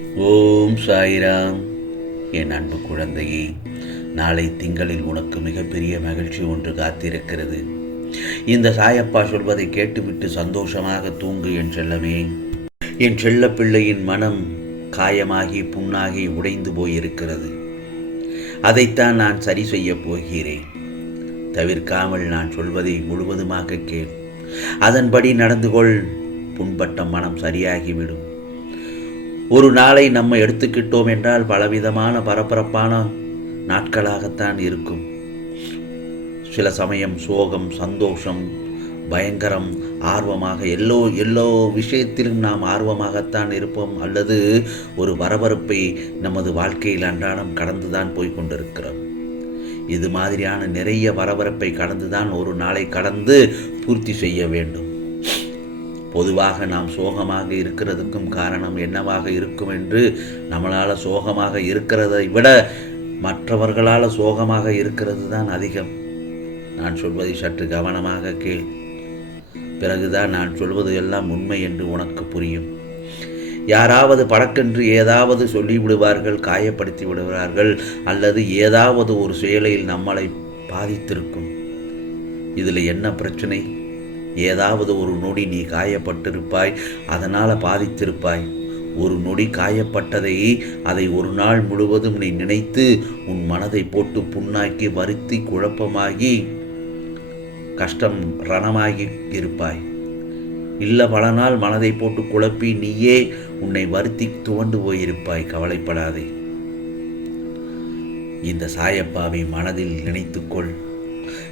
ஓம் சாய்ராம். என் அன்பு குழந்தையே நாளை திங்களில் உனக்கு மிகப்பெரிய மகிழ்ச்சி ஒன்று காத்திருக்கிறது. இந்த சாயப்பா சொல்வதை கேட்டுவிட்டு சந்தோஷமாக தூங்கு என் செல்லமே. என் செல்ல பிள்ளையின் மனம் காயமாகி புண்ணாகி உடைந்து போயிருக்கிறது. அதைத்தான் நான் சரி செய்யப் போகிறேன். தவிர்க்காமல் நான் சொல்வதை முழுவதுமாக கேள். அதன்படி நடந்து கொள் புண்பட்ட மனம் சரியாகிவிடும். ஒரு நாளை நம்ம எடுத்துக்கிட்டோம் என்றால் பலவிதமான பரபரப்பான நாட்களாகத்தான் இருக்கும். சில சமயம் சோகம் சந்தோஷம் பயங்கரம் ஆர்வமாக எல்லோ எல்லோ விஷயத்திலும் நாம் ஆர்வமாகத்தான் இருப்போம். அல்லது ஒரு பரபரப்பை நமது வாழ்க்கையில் அன்றாடம் கடந்துதான் போய் கொண்டிருக்கிறோம். இது மாதிரியான நிறைய பரபரப்பை கடந்துதான் ஒரு நாளை கடந்து பூர்த்தி செய்ய வேண்டும். பொதுவாக நாம் சோகமாக இருக்கிறதுக்கும் காரணம் என்னவாக இருக்கும் என்று நம்மளால் சோகமாக இருக்கிறதை விட மற்றவர்களால் சோகமாக இருக்கிறது தான் அதிகம். நான் சொல்வதை சற்று கவனமாக கேள். பிறகுதான் நான் சொல்வது எல்லாம் உண்மை என்று உனக்கு புரியும். யாராவது படக்கென்று ஏதாவது சொல்லிவிடுவார்கள் காயப்படுத்தி விடுவார்கள் அல்லது ஏதாவது ஒரு செயலில் நம்மளை பாதித்திருக்கும். இதில் என்ன பிரச்சனை? ஏதாவது ஒரு நொடி நீ காயப்பட்டிருப்பாய் அதனால் பாதித்திருப்பாய். ஒரு நொடி காயப்பட்டதை அதை ஒரு நாள் முழுவதும் நீ நினைத்து உன் மனதை போட்டு புண்ணாக்கி வருத்தி குழப்பமாகி கஷ்டம் ரணமாகி இருப்பாய். இல்லை பல நாள் மனதை போட்டு குழப்பி நீயே உன்னை வருத்தி துவண்டு போயிருப்பாய் கவலைப்படாதே. இந்த சாயப்பாவை மனதில் நினைத்துக்கொள்.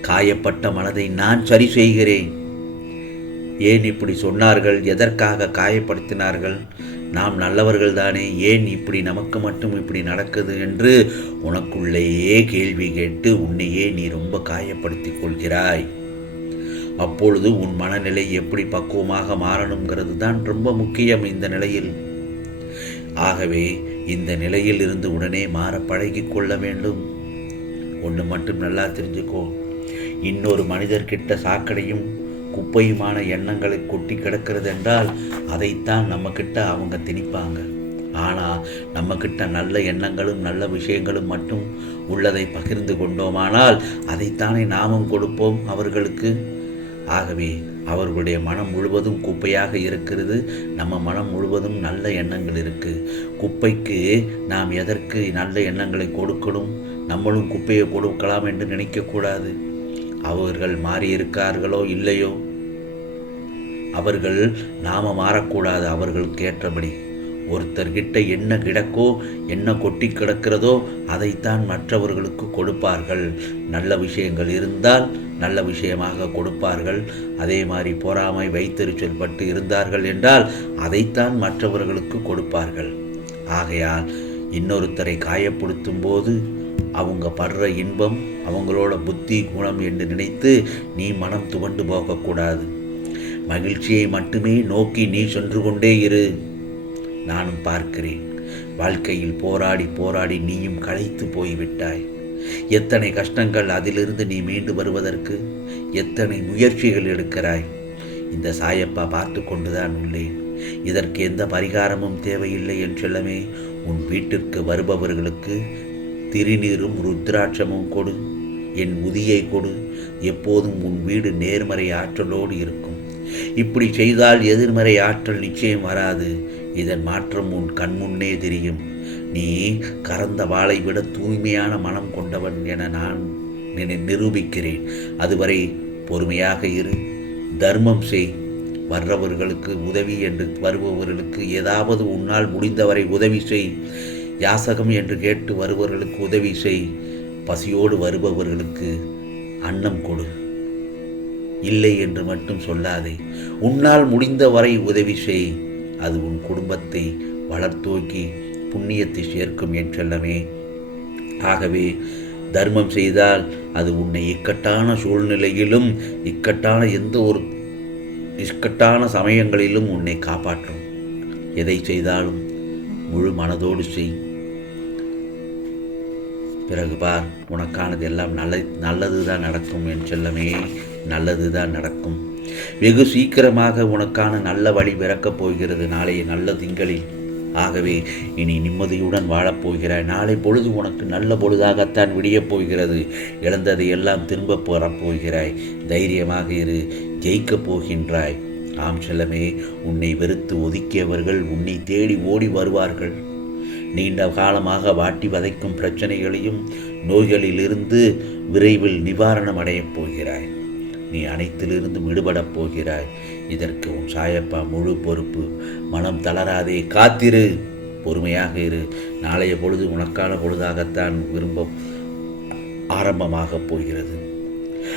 காயப்பட்ட மனதை நான் சரி செய்கிறேன். ஏன் இப்படி சொன்னார்கள்? எதற்காக காயப்படுத்தினார்கள்? நாம் நல்லவர்கள் தானே ஏன் இப்படி நமக்கு மட்டும் இப்படி நடக்குது என்று உனக்குள்ளேயே கேள்வி கேட்டு உன்னையே நீ ரொம்ப காயப்படுத்திக் கொள்கிறாய். அப்பொழுது உன் மனநிலை எப்படி பக்குவமாக மாறணுங்கிறது தான் ரொம்ப முக்கியம் இந்த நிலையில். ஆகவே இந்த நிலையில் இருந்து உடனே மாற பழகிக்கொள்ள வேண்டும். ஒன்று மட்டும் நல்லா தெரிஞ்சுக்கோ. இன்னொரு மனிதர்கிட்ட சாக்கடையும் குப்பையுமான எண்ணங்களை கொட்டி கிடக்கிறது என்றால் அதைத்தான் நம்மக்கிட்ட அவங்க திணிப்பாங்க. ஆனால் நம்மக்கிட்ட நல்ல எண்ணங்களும் நல்ல விஷயங்களும் மட்டும் உள்ளதை பகிர்ந்து கொண்டோமானால் அதைத்தானே நாமும் கொடுப்போம் அவர்களுக்கு. ஆகவே அவர்களுடைய மனம் முழுவதும் குப்பையாக இருக்கிறது. நம்ம மனம் முழுவதும் நல்ல எண்ணங்கள் இருக்குது குப்பைக்கு நாம் எதற்கு நல்ல எண்ணங்களை கொடுக்கணும்? நம்மளும் குப்பையை கொடுக்கலாம் என்று நினைக்கக்கூடாது. அவர்கள் மாறி இருக்கார்களோ இல்லையோ? அவர்கள் நாம மாறக்கூடாது அவர்களுக்கு ஏற்றபடி ஒருத்தர்கிட்ட என்ன கிடக்கோ என்ன கொட்டி கிடக்கிறதோ அதைத்தான் மற்றவர்களுக்கு கொடுப்பார்கள். நல்ல விஷயங்கள் இருந்தால் நல்ல விஷயமாக கொடுப்பார்கள். அதே மாதிரி பொறாமை வைத்தறிச்சல் பட்டு இருந்தார்கள் என்றால் அதைத்தான் மற்றவர்களுக்கு கொடுப்பார்கள். ஆகையால் இன்னொருத்தரை காயப்படுத்தும் போது அவங்க படுற இன்பம் அவங்களோட புத்தி குணம் என்று நினைத்து நீ மனம் துவண்டு போகக்கூடாது. மகிழ்ச்சியை மட்டுமே நோக்கி நீ சென்று கொண்டே இரு. நானும் பார்க்கிறேன். வாழ்க்கையில் போராடி போராடி நீயும் களைத்து போய்விட்டாய். எத்தனை கஷ்டங்கள் அதிலிருந்து நீ மீண்டு வருவதற்கு? எத்தனை முயற்சிகள் எடுக்கிறாய்? இந்த சாயப்பா பார்த்து கொண்டுதான் உள்ளேன். இதற்கு எந்த பரிகாரமும் தேவையில்லை என்றெல்லாமே உன் வீட்டிற்கு வருபவர்களுக்கு திருநீரும் ருத்ராட்சமும் கொடு. என் உதியை கொடு. எப்போதும் உன் வீடு நேர்மறை ஆற்றலோடு இருக்கும். இப்படி செய்தால் எதிர்மறை ஆற்றல் நிச்சயம் வராது. இதன் மாற்றம் உன் கண்முன்னே தெரியும். நீ கறந்த வாளை விட தூய்மையான மனம் கொண்டவன் என நான் நிரூபிக்கிறேன். அதுவரை பொறுமையாக இரு. தர்மம் செய். வர்றவர்களுக்கு உதவி என்று வருபவர்களுக்கு ஏதாவது உன்னால் முடிந்தவரை உதவி செய். யாசகம் என்று கேட்டு வருபவர்களுக்கு உதவி செய். பசியோடு வருபவர்களுக்கு அன்னம் கொடு. இல்லை என்று மட்டும் சொல்லாதே. உன்னால் முடிந்த வரை உதவி செய். அது உன் குடும்பத்தை வளர்த்தோக்கி புண்ணியத்தை சேர்க்கும் என் செல்லமே. ஆகவே தர்மம் செய்தால் அது உன்னை இக்கட்டான சூழ்நிலையிலும் இக்கட்டான எந்த ஒரு இக்கட்டான சமயங்களிலும் உன்னை காப்பாற்றும். எதை செய்தாலும் முழு மனதோடு செய். பிறகு பார் உனக்கானது எல்லாம் நல்ல நல்லது தான் நடக்கும் என் செல்லமே. நல்லது தான் நடக்கும். வெகு சீக்கிரமாக உனக்கான நல்ல வழி பிறக்கப் போகிறது. நாளைய நல்ல திங்களில். ஆகவே இனி நிம்மதியுடன் வாழப்போகிறாய் நாளை பொழுது உனக்கு நல்ல பொழுதாகத்தான் விடியப் போகிறது. இழந்ததை எல்லாம் திரும்ப பெறப்போகிறாய் தைரியமாக இரு. ஜெயிக்கப் போகின்றாய். ஆம் செல்லமே உன்னை வெறுத்து ஒதுக்கியவர்கள் உன்னை தேடி ஓடி வருவார்கள். நீண்ட காலமாக வாட்டி வதைக்கும் பிரச்சனைகளையும் நோய்களிலிருந்து விரைவில் நிவாரணம் அடையப் போகிறாய். நீ அனைத்திலிருந்து விடுபடப் போகிறாய். இதற்கு உன் சாயப்பா முழு பொறுப்பு. மனம் தளராதே காத்திரு. பொறுமையாக இரு. நாளைய பொழுது உனக்கான பொழுதாகத்தான் விரும்ப ஆரம்பமாகப் போகிறது.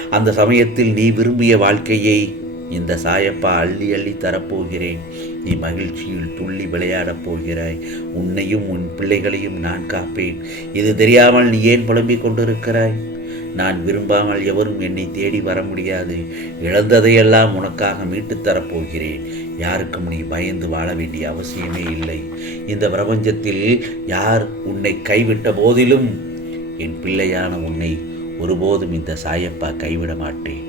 அந்த சமயத்தில் நீ விரும்பிய வாழ்க்கையை இந்த சாயப்பா அள்ளி அள்ளி தரப்போகிறேன். நீ மகிழ்ச்சியில் துள்ளி விளையாடப் போகிறாய். உன்னையும் உன் பிள்ளைகளையும் நான் காப்பேன். இது தெரியாமல் நீ ஏன் புலம்பிக் கொண்டிருக்கிறாய்? நான் விரும்பாமல் எவரும் என்னை தேடி வர முடியாது. இழந்ததையெல்லாம் உனக்காக மீட்டுத் தரப்போகிறேன். யாருக்கும் நீ பயந்து வாழ வேண்டிய அவசியமே இல்லை. இந்த பிரபஞ்சத்தில் யார் உன்னை கைவிட்ட போதிலும் என் பிள்ளையான உன்னை ஒருபோதும் இந்த சாயப்பா கைவிட மாட்டேன்.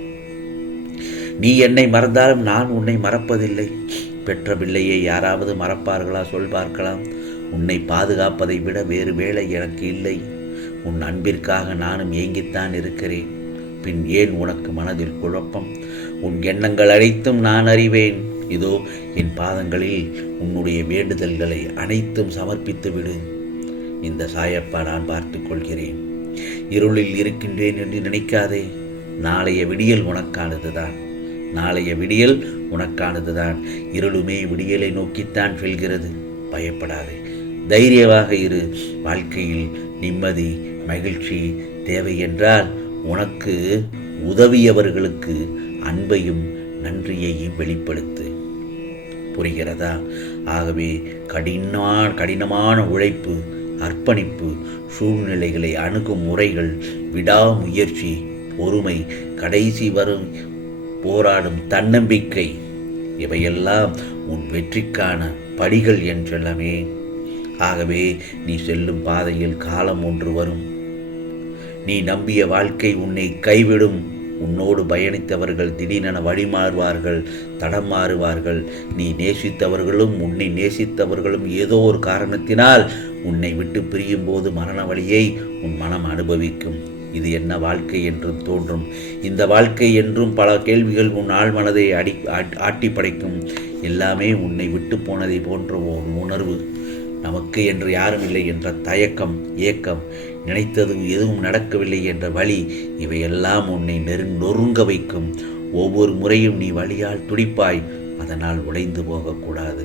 நீ என்னை மறந்தாலும் நான் உன்னை மறப்பதில்லை. பெற்ற பிள்ளையை யாராவது மறப்பார்களா சொல் பார்க்கலாம் உன்னை பாதுகாப்பதை விட வேறு வேலை எனக்கு இல்லை. உன் அன்பிற்காக நானும் ஏங்கித்தான் இருக்கிறேன். பின் ஏன் உனக்கு மனதில் குழப்பம்? உன் எண்ணங்கள் அனைத்தும் நான் அறிவேன். இதோ என் பாதங்களில் உன்னுடைய வேண்டுதல்களை அனைத்தும் சமர்ப்பித்து விடு இந்த சாயப்பா நான் பார்த்து கொள்கிறேன். இருளில் இருக்கின்றேன் என்று நினைக்காதே. நாளைய விடியல் உனக்கானதுதான். நாளைய விடியல் உனக்கானதுதான். இருளுமே விடியலை நோக்கித்தான் செல்கிறது. பயப்படாதே. தைரியமாக இரு. வாழ்க்கையில் நிம்மதி மகிழ்ச்சி தேவை என்றால் உனக்கு உதவியவர்களுக்கு அன்பையும் நன்றியையும் வெளிப்படுத்து. புரிகிறதா? ஆகவே கடினமான கடினமான உழைப்பு அர்ப்பணிப்பு சூழ்நிலைகளை அணுகும் முறைகள் விடாமுயற்சி பொறுமை கடைசி வரும் போராடும் தன்னம்பிக்கை இவையெல்லாம் உன் வெற்றிக்கான படிகள் என்றெல்லாமே. ஆகவே நீ செல்லும் பாதையில் காலம் ஒன்று வரும். நீ நம்பிய வாழ்க்கை உன்னை கைவிடும். உன்னோடு பயணித்தவர்கள் திடீரென வழிமாறுவார்கள் தடம் மாறுவார்கள் நீ நேசித்தவர்களும் உன்னை நேசித்தவர்களும் ஏதோ ஒரு காரணத்தினால் உன்னை விட்டு பிரியும் போது மரண வழியை உன் மனம் அனுபவிக்கும். இது என்ன வாழ்க்கை என்றும் தோன்றும். இந்த வாழ்க்கை என்றும் பல கேள்விகள் உன் ஆழ் மனதை அடி ஆட்- ஆட்டி படைக்கும். எல்லாமே உன்னை விட்டு போனதை போன்ற ஒரு உணர்வு. நமக்கு என்று யாரும் இல்லை என்ற தயக்கம் ஏக்கம். நினைத்ததும் எதுவும் நடக்கவில்லை என்ற வழி இவையெல்லாம் உன்னை நெரு நொறுங்க வைக்கும். ஒவ்வொரு முறையும் நீ வழியால் துடிப்பாய். அதனால் உடைந்து போகக்கூடாது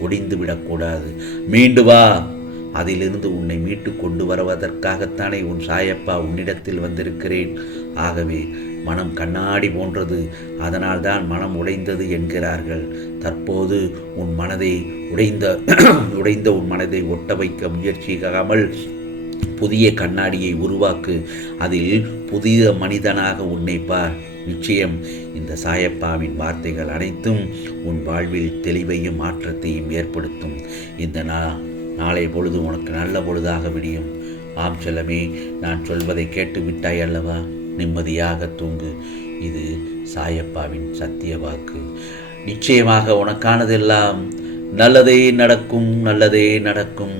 ஒடிந்து விடக்கூடாது. மீண்டு வா. அதிலிருந்து உன்னை மீட்டு கொண்டு வருவதற்காகத்தானே உன் சாயப்பா உன்னிடத்தில் வந்திருக்கிறேன். ஆகவே மனம் கண்ணாடி போன்றது. அதனால்தான் மனம் உடைந்தது என்கிறார்கள். தற்போது உன் மனதை உடைந்த உடைந்த உன் மனதை ஒட்ட வைக்க முயற்சிக்காமல் புதிய கண்ணாடியை உருவாக்கு. அதில் புதிய மனிதனாக உன்னை பார். நிச்சயம் இந்த சாயப்பாவின் வார்த்தைகள் அனைத்தும் உன் வாழ்வில் தெளிவையும் மாற்றத்தையும் ஏற்படுத்தும். இந்த நா நாளை பொழுது உனக்கு நல்ல பொழுதாக விடியும். ஆம் செல்லமே நான் சொல்வதை கேட்டு விட்டாய் அல்லவா? நிம்மதியாக தூங்கு. இது சாயப்பாவின் சத்திய வாக்கு. நிச்சயமாக உனக்கானதெல்லாம் நல்லதே நடக்கும் நல்லதே நடக்கும்.